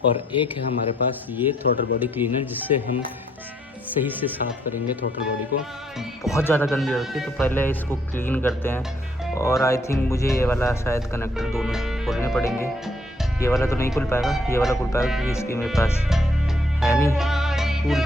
और एक है हमारे पास ये थ्रॉटल बॉडी क्लीनर, जिससे हम सही से साफ़ करेंगे थ्रॉटल बॉडी को। बहुत ज़्यादा गंदी होती है, तो पहले इसको क्लीन करते हैं। और आई थिंक मुझे ये वाला शायद कनेक्टर दोनों खोलने पड़ेंगे। ये वाला तो नहीं खुल पाएगा, ये वाला खुल पाएगा क्योंकि इसकी मेरे पास है नहीं tool.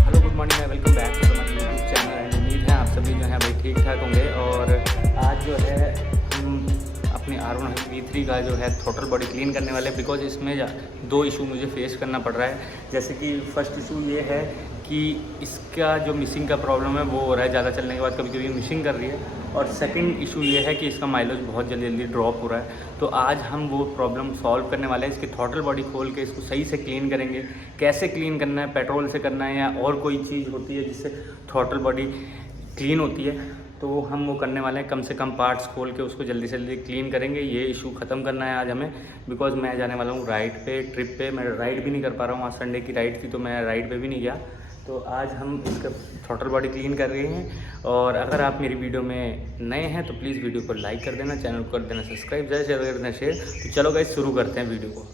Hello, good morning and welcome back to my YouTube channel. And उम्मीद है आप सभी जो है भाई ठीक ठाक होंगे। और आज जो है हम अपने R1 V3 का जो है थ्रॉटल बॉडी क्लीन करने वाले, बिकॉज इसमें दो इशू मुझे फेस करना पड़ रहा है। जैसे कि फर्स्ट इशू ये है कि इसका जो मिसिंग का प्रॉब्लम है वो हो रहा है, ज़्यादा चलने के बाद कभी कभी मिसिंग कर रही है। और सेकंड इशू ये है कि इसका माइलेज बहुत जल्दी जल्दी ड्रॉप हो रहा है। तो आज हम वो प्रॉब्लम सॉल्व करने वाले हैं। इसकी थ्रॉटल बॉडी खोल के इसको सही से क्लीन करेंगे। कैसे क्लीन करना है, पेट्रोल से करना है या और कोई चीज़ होती है जिससे थ्रॉटल बॉडी क्लीन होती है, तो हम वो करने वाले हैं। कम से कम पार्ट्स खोल के उसको जल्दी से जल्दी क्लीन करेंगे। ये इशू ख़त्म करना है आज हमें, बिकॉज मैं जाने वाला हूँ राइड पे, ट्रिप पे। मैं राइड भी नहीं कर पा रहा हूँ, आज संडे की राइड थी तो मैं राइड पे भी नहीं गया। तो आज हम इसका थ्रॉटल बॉडी क्लीन कर रहे हैं। और अगर आप मेरी वीडियो में नए हैं तो प्लीज़ वीडियो को लाइक कर देना, चैनल को कर देना सब्सक्राइब, ज़्यादा से ज़्यादा कर देना शेयर। तो चलो गाइस शुरू करते हैं वीडियो को।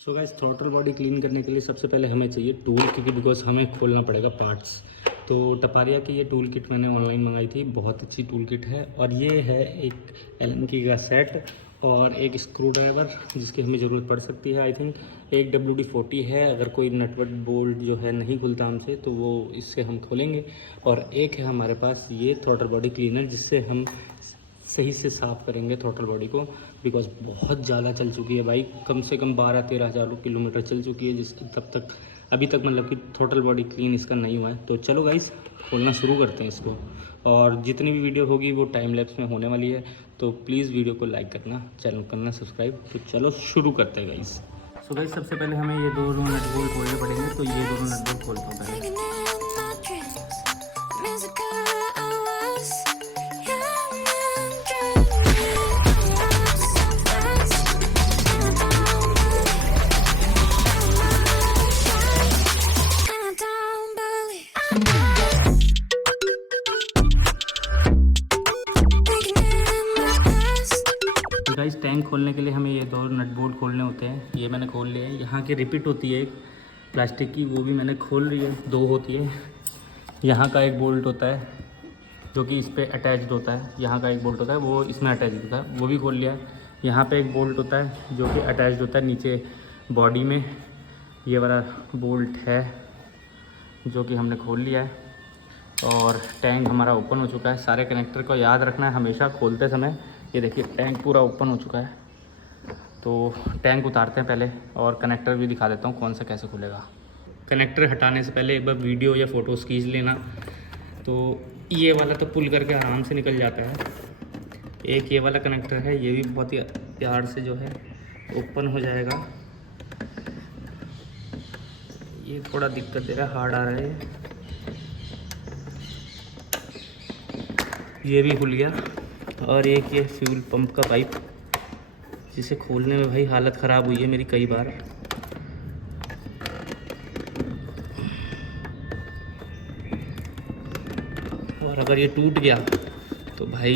So guys, throttle body clean करने के लिए सबसे पहले हमें चाहिए टूल, क्योंकि बिकॉज हमें खोलना पड़ेगा पार्ट्स। तो टपारिया की ये टूल किट मैंने ऑनलाइन मंगाई थी, बहुत अच्छी टूल किट है। और ये है एक एलन की का सेट और एक स्क्रू ड्राइवर जिसकी हमें ज़रूरत पड़ सकती है। आई थिंक एक WD-40 है, अगर कोई नटवर्ट बोल्ट जो है नहीं खुलता हमसे तो वो इससे हम खोलेंगे। और एक है हमारे पास ये थ्रॉटल बॉडी क्लीनर, जिससे हम सही से साफ़ करेंगे थ्रॉटल बॉडी को, बिकॉज बहुत ज़्यादा चल चुकी है बाइक। कम से कम 12-13 हज़ार किलोमीटर चल चुकी है, जिस अभी तक मतलब कि थ्रॉटल बॉडी क्लीन इसका नहीं हुआ है। तो चलो गाइस खोलना शुरू करते हैं इसको। और जितनी भी वीडियो होगी वो टाइम लैप्स में होने वाली है, तो प्लीज़ वीडियो को लाइक करना, चैनल करना सब्सक्राइब। तो चलो शुरू करते हैं गाइस। सो गाइस, सबसे पहले हमें ये दोनों नट बोल्ट खोलने पड़ेंगे। तो ये दोनों नट बोल्ट खोलता हूँ पहले। गाइस, टैंक खोलने के लिए हमें ये दो नट बोल्ट खोलने होते हैं। ये मैंने खोल लिए हैं। यहाँ की रिपीट होती है एक प्लास्टिक की, वो भी मैंने खोल ली है। दो होती है। यहाँ का एक बोल्ट होता है जो कि इस पर अटैच्ड होता है। यहाँ का एक बोल्ट होता है वो इसमें अटैच्ड होता है, वो भी खोल लिया है। यहाँ पे एक बोल्ट होता है जो कि अटैच्ड होता है नीचे बॉडी में। ये वाला बोल्ट है जो कि हमने खोल लिया है। और टैंक हमारा ओपन हो चुका है। सारे कनेक्टर को याद रखना है हमेशा खोलते समय। ये देखिए टैंक पूरा ओपन हो चुका है। तो टैंक उतारते हैं पहले, और कनेक्टर भी दिखा देता हूँ कौन सा कैसे खुलेगा। कनेक्टर हटाने से पहले एक बार वीडियो या फ़ोटोज़ खींच लेना। तो ये वाला तो पुल करके आराम से निकल जाता है। एक ये वाला कनेक्टर है, ये भी बहुत ही प्यार से जो है ओपन हो जाएगा। ये थोड़ा दिक्कत दे रहा है, हार्ड आ रहा है। ये भी खुल गया। और एक ये फ्यूल पंप का पाइप, जिसे खोलने में भाई हालत ख़राब हुई है मेरी कई बार। और अगर ये टूट गया तो भाई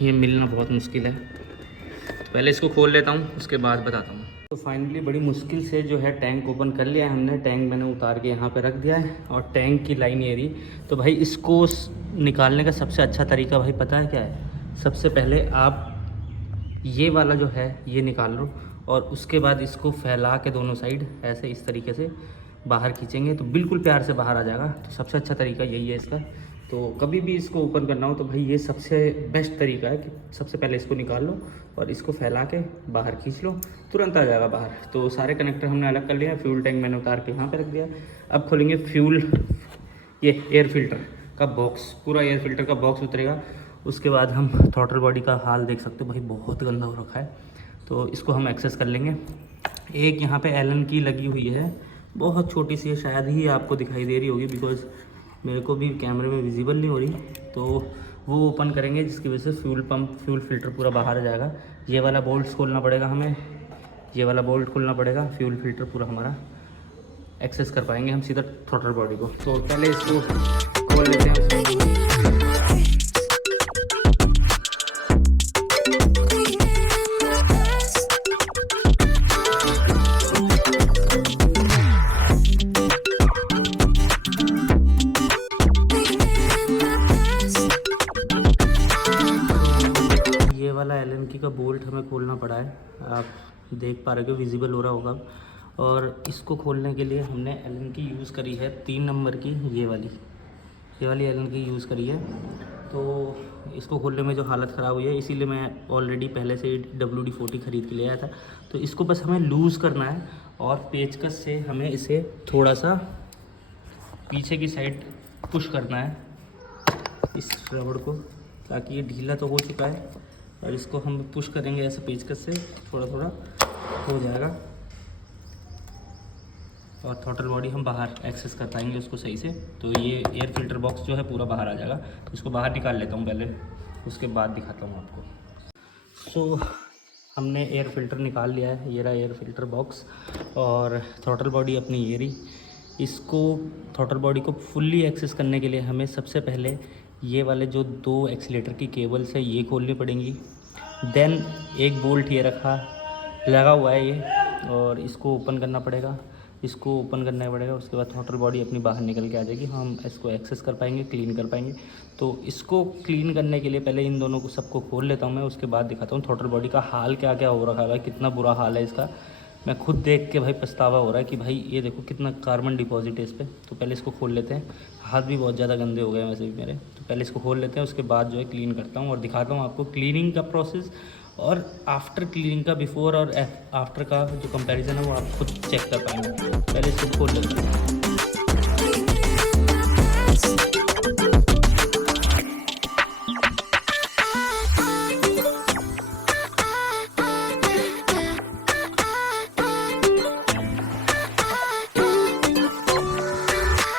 ये मिलना बहुत मुश्किल है। तो पहले इसको खोल लेता हूँ, उसके बाद बताता हूँ। तो फाइनली बड़ी मुश्किल से जो है टैंक ओपन कर लिया है हमने। टैंक मैंने उतार के यहाँ पे रख दिया है और टैंक की लाइन ये रही। तो भाई इसको निकालने का सबसे अच्छा तरीका भाई पता है क्या है? सबसे पहले आप ये वाला जो है ये निकाल लो, और उसके बाद इसको फैला के दोनों साइड ऐसे इस तरीके से बाहर खींचेंगे तो बिल्कुल प्यार से बाहर आ जाएगा। तो सबसे अच्छा तरीका यही है इसका। तो कभी भी इसको ओपन करना हो तो भाई ये सबसे बेस्ट तरीका है कि सबसे पहले इसको निकाल लो और इसको फैला के बाहर खींच लो, तुरंत आ जाएगा बाहर। तो सारे कनेक्टर हमने अलग कर लिया। फ्यूल टैंक मैंने उतार के यहाँ पे रख दिया। अब खोलेंगे फ्यूल, ये एयर फिल्टर का बॉक्स, पूरा एयर फिल्टर का बॉक्स उतरेगा। उसके बाद हम थ्रॉटल बॉडी का हाल देख सकते हो भाई, बहुत गंदा हो रखा है। तो इसको हम एक्सेस कर लेंगे। एक यहाँ पे एलन की लगी हुई है, बहुत छोटी सी है, शायद ही आपको दिखाई दे रही होगी बिकॉज मेरे को भी कैमरे में विजिबल नहीं हो रही। तो वो ओपन करेंगे जिसकी वजह से फ्यूल पंप, फ्यूल फिल्टर पूरा बाहर आ जाएगा। ये वाला बोल्ट खोलना पड़ेगा हमें, ये वाला बोल्ट खोलना पड़ेगा। फ्यूल फिल्टर पूरा हमारा एक्सेस कर पाएंगे हम सीधा थ्रॉटल बॉडी को। तो पहले इसको खोल लेते हैं। वाला एलन की का बोल्ट हमें खोलना पड़ा है, आप देख पा रहे हो, विजिबल हो रहा होगा। और इसको खोलने के लिए हमने एलन की यूज़ करी है 3 नंबर की, ये वाली एलन की यूज़ करी है। तो इसको खोलने में जो हालत ख़राब हुई है, इसीलिए मैं ऑलरेडी पहले से WD-40 ख़रीद के ले आया था। तो इसको बस हमें लूज़ करना है और पेचकस से हमें इसे थोड़ा सा पीछे की साइड पुश करना है इस रबड़ को, ताकि ये ढीला तो हो चुका है और इसको हम पुश करेंगे ऐसे पेचकस से, थोड़ा थोड़ा हो जाएगा और थ्रॉटल बॉडी हम बाहर एक्सेस कर पाएंगे उसको सही से। तो ये एयर फिल्टर बॉक्स जो है पूरा बाहर आ जाएगा। तो इसको बाहर निकाल लेता हूँ पहले, उसके बाद दिखाता हूँ आपको। सो हमने एयर फ़िल्टर निकाल लिया है, ये रहा एयर फिल्टर बॉक्स। और थ्रॉटल बॉडी अपनी ये रही। इसको थ्रॉटल बॉडी को फुल्ली एक्सेस करने के लिए हमें सबसे पहले ये वाले जो 2 एक्सीलेटर की केबल्स है ये खोलनी पड़ेंगी। देन एक बोल्ट ये लगा हुआ है ये, और इसको ओपन करना पड़ेगा। उसके बाद थ्रॉटल बॉडी अपनी बाहर निकल के आ जाएगी, हम इसको एक्सेस कर पाएंगे, क्लीन कर पाएंगे। तो इसको क्लीन करने के लिए पहले इन दोनों को सबको खोल लेता हूँ मैं, उसके बाद दिखाता हूँ थ्रॉटल बॉडी का हाल क्या क्या हो रखा है भाई, कितना बुरा हाल है इसका। मैं खुद देख के भाई पछतावा हो रहा है कि भाई ये देखो कितना कार्बन डिपॉजिट है इस पर। तो पहले इसको खोल लेते हैं, हाथ भी बहुत ज़्यादा गंदे हो गए हैं वैसे भी मेरे। तो पहले इसको खोल लेते हैं, उसके बाद जो है क्लीन करता हूँ और दिखाता हूँ आपको क्लीनिंग का प्रोसेस, और आफ्टर क्लीनिंग का बिफोर और आफ्टर का जो कंपैरिजन है वो आप खुद चेक कर पाएंगे। पहले इसको खोल लेते हैं।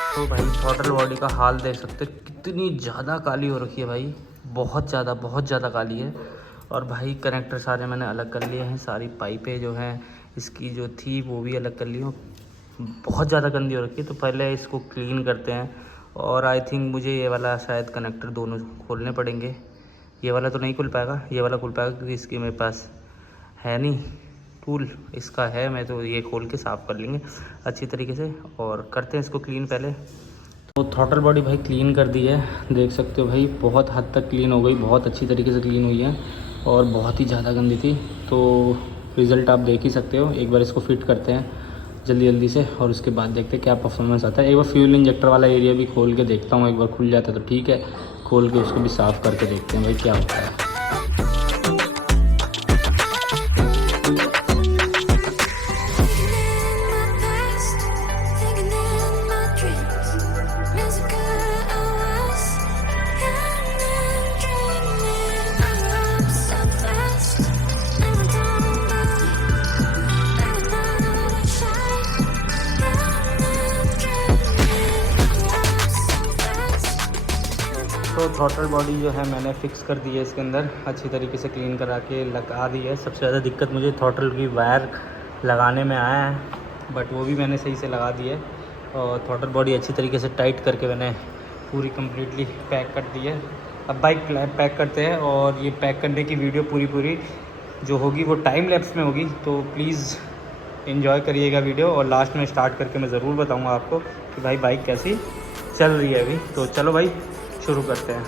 तो भाई थ्रॉटल बॉडी का हाल देख सकते हैं, कितनी ज़्यादा काली हो रखी है भाई, बहुत ज़्यादा काली है। और भाई कनेक्टर सारे मैंने अलग कर लिए हैं, सारी पाइपें जो हैं इसकी जो थी वो भी अलग कर ली हूँ, बहुत ज़्यादा गंदी हो रखी है। तो पहले इसको क्लीन करते हैं। और आई थिंक मुझे ये वाला शायद कनेक्टर दोनों खोलने पड़ेंगे, ये वाला तो नहीं खुल पाएगा, ये वाला खुल पाएगा क्योंकि इसकी मेरे पास है नहीं टूल, इसका है। मैं तो ये खोल के साफ़ कर लेंगे अच्छी तरीके से और करते हैं इसको क्लीन पहले। तो थ्रॉटल बॉडी भाई क्लीन कर दी है, देख सकते हो भाई बहुत हद तक क्लीन हो गई, बहुत अच्छी तरीके से क्लीन हुई है और बहुत ही ज़्यादा गंदी थी। तो रिज़ल्ट आप देख ही सकते हो। एक बार इसको फिट करते हैं जल्दी से और उसके बाद देखते हैं क्या परफॉर्मेंस आता है। एक बार फ्यूल इंजेक्टर वाला एरिया भी खोल के देखता हूँ, एक बार खुल जाता है तो ठीक है, खोल के उसको भी साफ़ करके देखते हैं भाई क्या होता है। तो थ्रॉटल बॉडी जो है मैंने फ़िक्स कर दी है, इसके अंदर अच्छी तरीके से क्लीन करा के लगा दी है। सबसे ज़्यादा दिक्कत मुझे थ्रॉटल की वायर लगाने में आया है, बट वो भी मैंने सही से लगा दी है। और थ्रॉटल बॉडी अच्छी तरीके से टाइट करके मैंने पूरी कम्प्लीटली पैक कर दी है। अब बाइक पैक करते हैं और ये पैक करने की वीडियो पूरी जो होगी वो टाइम लैप्स में होगी, तो प्लीज़ इन्जॉय करिएगा वीडियो। और लास्ट में स्टार्ट करके मैं ज़रूर बताऊँगा आपको कि भाई बाइक कैसी चल रही है अभी। तो चलो भाई शुरू करते हैं।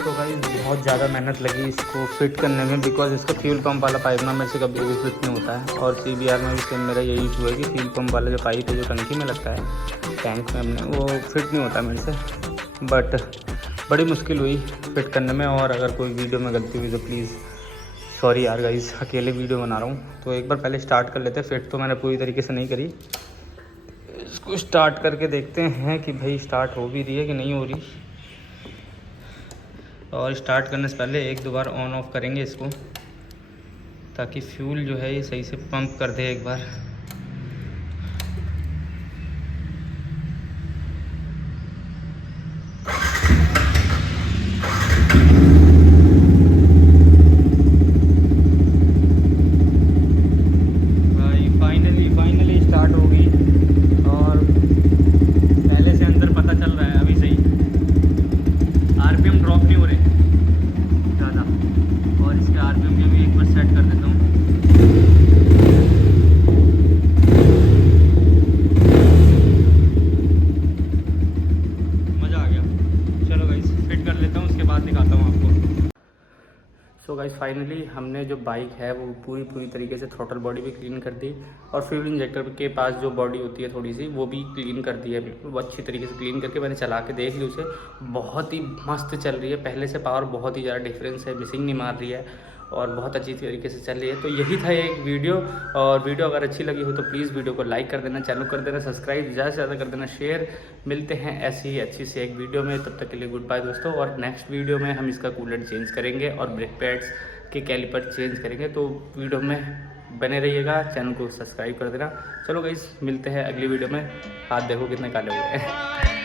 तो भाई बहुत ज़्यादा मेहनत लगी इसको फिट करने में, बिकॉज इसका फ्यूल पंप वाला पाइप ना मेरे से कभी भी फिट नहीं होता है। और CBR में भी सेम मेरा यही इशू है कि फ्यूल पंप वाला जो पाइप है जो टंकी में लगता है टैंक में अपने, वो फिट नहीं होता मेरे से। बट बड़ी मुश्किल हुई फिट करने में, और अगर कोई वीडियो में गलती हुई तो प्लीज़ सॉरी यार गाइस, अकेले वीडियो बना रहा हूँ तो एक बार पहले स्टार्ट कर लेते हैं। फिट तो मैंने पूरी तरीके से नहीं करी, इसको स्टार्ट करके देखते हैं कि भाई स्टार्ट हो भी रही है कि नहीं हो रही। और स्टार्ट करने से पहले एक दो बार ऑन ऑफ करेंगे इसको, ताकि फ्यूल जो है ये सही से पंप कर दे एक बार। भाई फाइनली स्टार्ट होगी और पहले से अंदर पता चल रहा है अभी सही। आरपीएम ड्रॉप नहीं हो रहे ज़्यादा, और इसके आरपीएम के भी एक बार सेट कर देता हूँ। मज़ा आ गया। चलो गाइस फिट कर लेता हूँ, उसके बाद दिखाता हूँ आपको। सो गाइस फाइनली हमने जो बाइक है वो पूरी तरीके से थ्रॉटल बॉडी भी क्लीन कर दी, और फ्यूल इंजेक्टर के पास जो बॉडी होती है थोड़ी सी, वो भी क्लीन कर दी है बिल्कुल। वो अच्छी तरीके से क्लीन करके मैंने चला के देख ली उसे, बहुत ही मस्त चल रही है। पहले से पावर बहुत ही ज़्यादा डिफरेंस है, मिसिंग नहीं मार रही है और बहुत अच्छी तरीके से चल रही है। तो यही था एक वीडियो, और वीडियो अगर अच्छी लगी हो तो प्लीज़ वीडियो को लाइक कर देना, चैनल कर देना सब्सक्राइब, ज़्यादा से ज़्यादा कर देना शेयर। मिलते हैं ऐसी ही अच्छी सी एक वीडियो में, तब तक के लिए गुड बाय दोस्तों। और नेक्स्ट वीडियो में हम इसका कूलेंट चेंज करेंगे और ब्रेक पैड्स के कैलिपर चेंज करेंगे। तो वीडियो में बने रहिएगा, चैनल को सब्सक्राइब कर देना। चलो गाइस मिलते हैं अगली वीडियो में। हाथ देखो कितने काले हुए हैं।